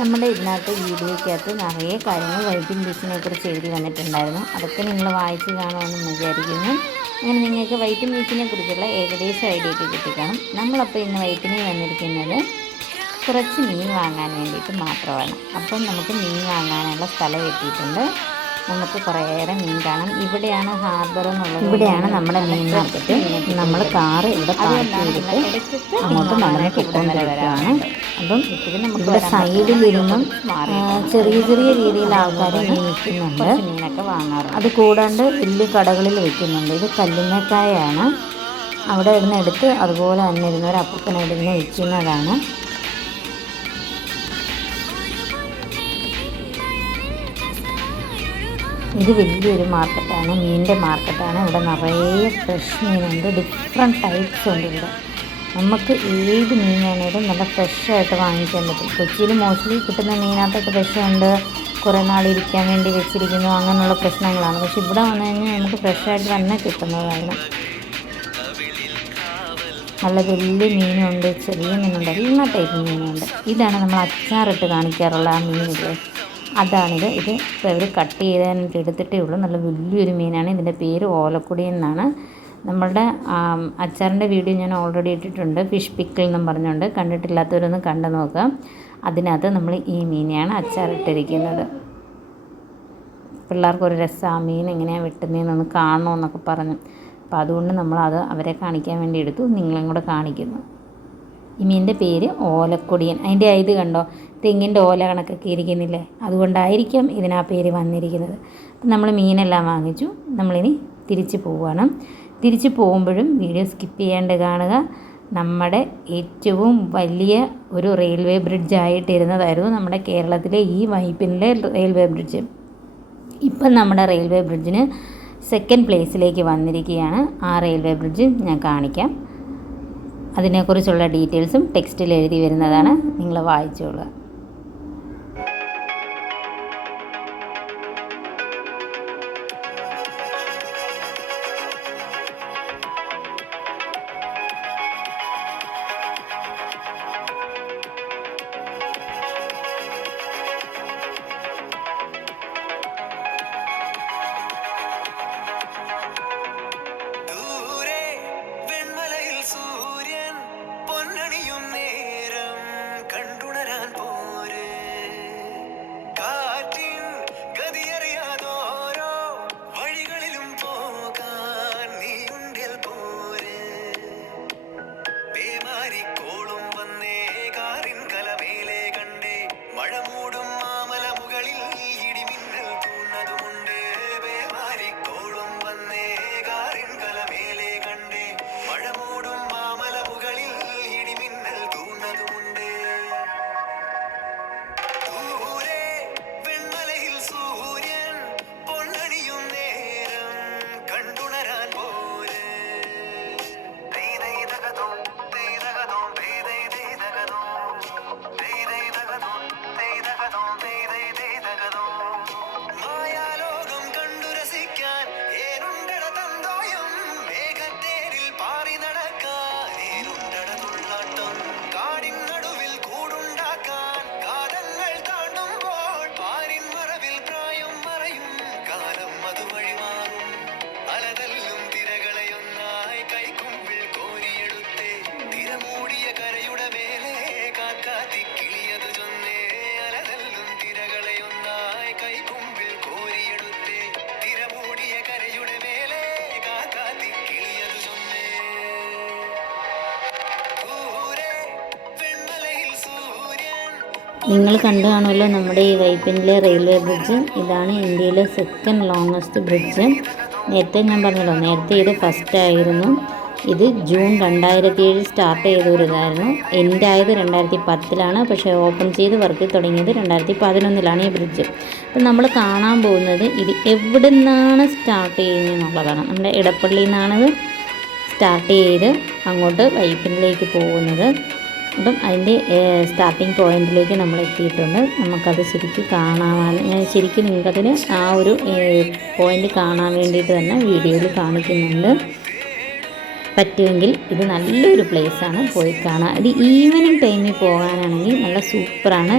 നമ്മുടെ ഇതിനകത്ത് വീഡിയോയ്ക്കകത്ത് നിറയെ കാര്യങ്ങൾ വൈപ്പിൻ ബീച്ചിനെ കുറിച്ച് എഴുതി വന്നിട്ടുണ്ടായിരുന്നു. അതൊക്കെ നിങ്ങൾ വായിച്ച് കാണുമെന്ന് വിചാരിക്കുന്നു. അങ്ങനെ നിങ്ങൾക്ക് വൈപ്പിൻ ബീച്ചിനെ കുറിച്ചുള്ള ഏകദേശം ഐഡിയ ഒക്കെ കിട്ടിക്കാണും. നമ്മളപ്പോൾ ഇന്ന് വൈപ്പിനിൽ വന്നിരിക്കുന്നത് കുറച്ച് മീൻ വാങ്ങാൻ വേണ്ടിയിട്ട് മാത്രമാണ്. അപ്പം നമുക്ക് മീൻ വാങ്ങാനുള്ള സ്ഥലം എത്തിയിട്ടുണ്ട്. നമുക്ക് കുറേയേറെ മീൻ കാണാം. ഇവിടെയാണ് ഹാർബർ എന്നുള്ളത്. ഇവിടെയാണ് നമ്മുടെ മീൻ മാർക്കറ്റ്. നമ്മൾ കാറ് ഇവിടെ പാർക്ക് ചെയ്തിട്ട് അങ്ങോട്ട് നടന്ന് കിട്ടുന്നവരാണ്. അപ്പം ഇവിടെ സൈഡിലിരുന്നും ചെറിയ ചെറിയ രീതിയിൽ ആൾക്കാർ മീൻ വിൽക്കുന്നുണ്ട്. മീനൊക്കെ വാങ്ങാറുണ്ട്. അത് കൂടാണ്ട് വലിയ കടകളിൽ വിൽക്കുന്നുണ്ട്. ഇത് കല്ലുമ്മക്കായാണ്. അവിടെ ഇരുന്ന് എടുത്ത് അതുപോലെ തന്നെ ഇരുന്നവർ അപ്പൂപ്പനിരുന്ന് വിൽക്കുന്നതാണ്. ഇത് വലിയൊരു മാർക്കറ്റാണ്, മീനിൻ്റെ മാർക്കറ്റാണ്. ഇവിടെ നിറയെ ഫ്രഷ് മീനുണ്ട്, ഡിഫറെൻറ്റ് ടൈപ്സ് ഉണ്ട് ഇവിടെ. നമുക്ക് ഏത് മീൻ വേണേലും നല്ല ഫ്രഷായിട്ട് വാങ്ങിക്കാൻ പറ്റും. കൊച്ചിയിൽ മോസ്റ്റ്ലി കിട്ടുന്ന മീനകത്തൊക്കെ വിഷമുണ്ട്, കുറേ നാളിരിക്കാൻ വേണ്ടി വെച്ചിരിക്കുന്നു, അങ്ങനെയുള്ള പ്രശ്നങ്ങളാണ്. പക്ഷെ ഇവിടെ വന്നു കഴിഞ്ഞാൽ നമുക്ക് ഫ്രഷായിട്ട് തന്നെ കിട്ടുന്നതാണ്. നല്ല വലിയ മീനുണ്ട്, ചെറിയ മീനുണ്ട്, എല്ലാ ടൈപ്പ് മീനുണ്ട്. ഇതാണ് നമ്മൾ അച്ചാറിട്ട് കാണിക്കാറുള്ള ആ മീനില്ലേ, അതാണിത്. ഇത് ഇപ്പോൾ ഇവർ കട്ട് ചെയ്താനായിട്ട് എടുത്തിട്ടേ ഉള്ളൂ. നല്ല വലിയൊരു മീനാണ്. ഇതിൻ്റെ പേര് ഓലക്കുടി എന്നാണ്. നമ്മളുടെ അച്ചാറിൻ്റെ വീഡിയോ ഞാൻ ഓൾറെഡി ഇട്ടിട്ടുണ്ട്, ഫിഷ് പിക്കിൾ എന്നും പറഞ്ഞുകൊണ്ട്. കണ്ടിട്ടില്ലാത്തവരൊന്ന് കണ്ടു നോക്കുക. അതിനകത്ത് നമ്മൾ ഈ മീനെയാണ് അച്ചാറിട്ടിരിക്കുന്നത്. പിള്ളേർക്കൊരു രസം, ആ മീൻ എങ്ങനെയാണ് വെട്ടുന്നതെന്നൊന്ന് കാണണമെന്നൊക്കെ പറഞ്ഞു. അപ്പോൾ അതുകൊണ്ട് നമ്മളത് അവരെ കാണിക്കാൻ വേണ്ടി എടുത്തു, നിങ്ങളെയും കൂടെ കാണിക്കുന്നു. ഈ മീനിൻ്റെ പേര് ഓലക്കൊടിയൻ. അതിൻ്റെ ഇത് കണ്ടോ, തെങ്ങിൻ്റെ ഓല കണക്കൊക്കെ ഇരിക്കുന്നില്ലേ, അതുകൊണ്ടായിരിക്കും ഇതിനാ പേര് വന്നിരിക്കുന്നത്. അപ്പം നമ്മൾ മീനെല്ലാം വാങ്ങിച്ചു. നമ്മളിനി തിരിച്ച് പോവുകയാണ്. തിരിച്ച് പോകുമ്പോഴും വീഡിയോ സ്കിപ്പ് ചെയ്യാണ്ട് കാണുക. നമ്മുടെ ഏറ്റവും വലിയ ഒരു റെയിൽവേ ബ്രിഡ്ജായിട്ടിരുന്നതായിരുന്നു നമ്മുടെ കേരളത്തിലെ ഈ വൈപ്പിനിലെ റെയിൽവേ ബ്രിഡ്ജ്. ഇപ്പം നമ്മുടെ റെയിൽവേ ബ്രിഡ്ജിന് സെക്കൻഡ് പ്ലേസിലേക്ക് വന്നിരിക്കുകയാണ്. ആ റെയിൽവേ ബ്രിഡ്ജ് ഞാൻ കാണിക്കാം. അതിനെക്കുറിച്ചുള്ള ഡീറ്റെയിൽസും ടെക്സ്റ്റിൽ എഴുതി വരുന്നതാണ്, നിങ്ങൾ വായിച്ചോളുക. നിങ്ങൾ കണ്ടു കാണുമല്ലോ നമ്മുടെ ഈ വൈപ്പിനിലെ റെയിൽവേ ബ്രിഡ്ജ്. ഇതാണ് ഇന്ത്യയിലെ സെക്കൻഡ് ലോങ്ങസ്റ്റ് ബ്രിഡ്ജ്. നേരത്തെ ഞാൻ പറഞ്ഞല്ലോ, നേരത്തെ ഇത് ഫസ്റ്റ് ആയിരുന്നു. ഇത് ജൂൺ 2007 സ്റ്റാർട്ട് ചെയ്ത ഒരു ഇതായിരുന്നു. എൻഡ് ആയത് 2010 പക്ഷേ ഓപ്പൺ ചെയ്ത് വർക്ക് തുടങ്ങിയത് 2011 ഈ ബ്രിഡ്ജ്. അപ്പം നമ്മൾ കാണാൻ പോകുന്നത് ഇത് എവിടെ നിന്നാണ് സ്റ്റാർട്ട് ചെയ്യുന്നത് എന്നുള്ളതാണ്. നമ്മുടെ ഇടപ്പള്ളിയിൽ നിന്നാണ് സ്റ്റാർട്ട് ചെയ്ത് അങ്ങോട്ട് വൈപ്പിനിലേക്ക് പോകുന്നത്. അപ്പം അതിൻ്റെ സ്റ്റാർട്ടിങ് പോയിന്റിലേക്ക് നമ്മൾ എത്തിയിട്ടുണ്ട്. നമുക്കത് ശരിക്കും ശരിക്കും നിങ്ങൾക്കതിന് ആ ഒരു പോയിന്റ് കാണാൻ വേണ്ടിയിട്ട് തന്നെ വീഡിയോയിൽ കാണിക്കുന്നുണ്ട്. പറ്റുമെങ്കിൽ ഇത് നല്ലൊരു പ്ലേസാണ്, പോയി കാണാം. ഇത് ഈവനിങ് ടൈമിൽ പോകാനാണെങ്കിൽ നല്ല സൂപ്പറാണ്.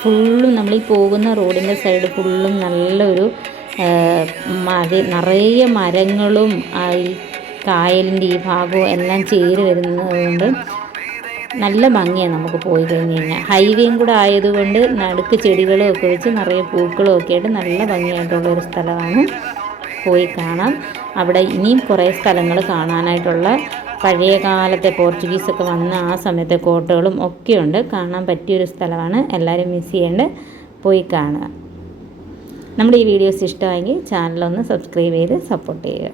ഫുള്ളും നമ്മൾ ഈ പോകുന്ന റോഡിൻ്റെ സൈഡ് ഫുള്ളും നല്ലൊരു നിറയെ മരങ്ങളും ഈ കായലിൻ്റെ ഈ ഭാഗവും എല്ലാം ചേരി വരുന്നതുകൊണ്ട് നല്ല ഭംഗിയാണ് നമുക്ക് പോയി കഴിഞ്ഞ് കഴിഞ്ഞാൽ. ഹൈവേയും കൂടെ ആയതുകൊണ്ട് നടുക്ക് ചെടികളും ഒക്കെ വെച്ച് നിറയെ പൂക്കളും ഒക്കെ ആയിട്ട് നല്ല ഭംഗിയായിട്ടുള്ളൊരു സ്ഥലമാണ്. പോയി കാണാം. അവിടെ ഇനിയും കുറേ സ്ഥലങ്ങൾ കാണാനായിട്ടുള്ള പഴയ കാലത്തെ പോർച്ചുഗീസൊക്കെ വന്ന ആ സമയത്തെ കോട്ടകളും ഒക്കെയുണ്ട്. കാണാൻ പറ്റിയൊരു സ്ഥലമാണ്. എല്ലാവരും മിസ് ചെയ്യേണ്ട പോയി കാണുക. നമ്മുടെ ഈ വീഡിയോസ് ഇഷ്ടമായെങ്കിൽ ചാനലൊന്ന് സബ്സ്ക്രൈബ് ചെയ്ത് സപ്പോർട്ട് ചെയ്യുക.